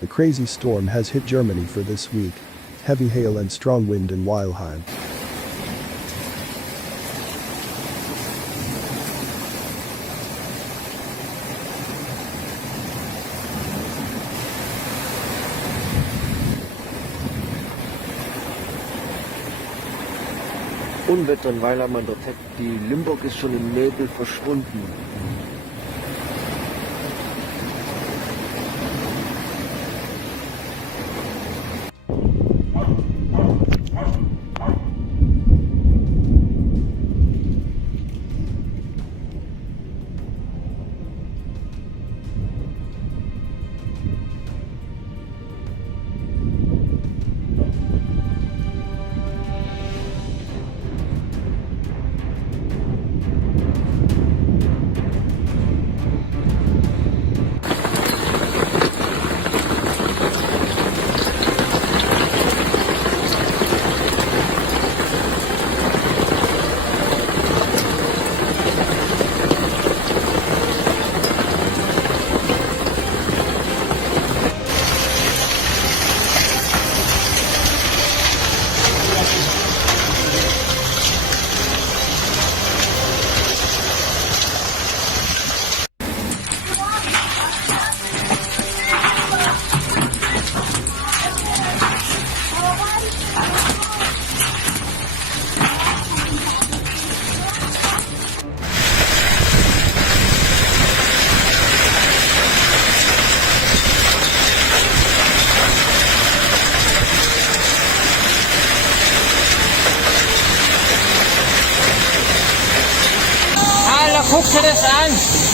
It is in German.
The crazy storm has hit Germany for this week. Heavy hail and strong wind in Weilheim. Unwetter in Weilheim an der Teck. Die Limburg ist schon im Nebel verschwunden. Guck dir das an!